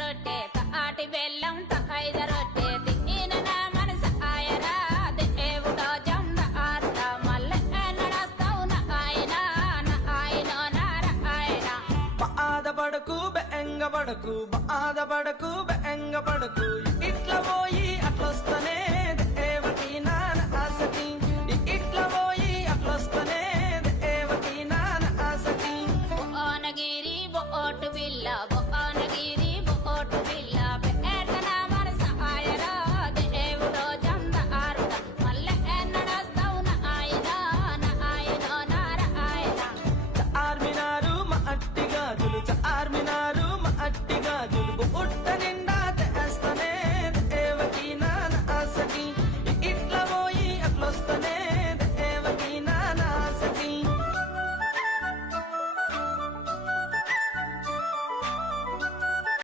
రొట్టె తాటి బెల్లం ఐద రొట్టె తిన్న నా మనసు ఆయరా దేవుడో జందారుడ మళ్ళీ నడస్తావు నా ఆయన నారాయణ బాధపడకు బెంగపడకు బాధపడకు బెంగపడకు ఇట్లా పోయి అట్లొస్తనే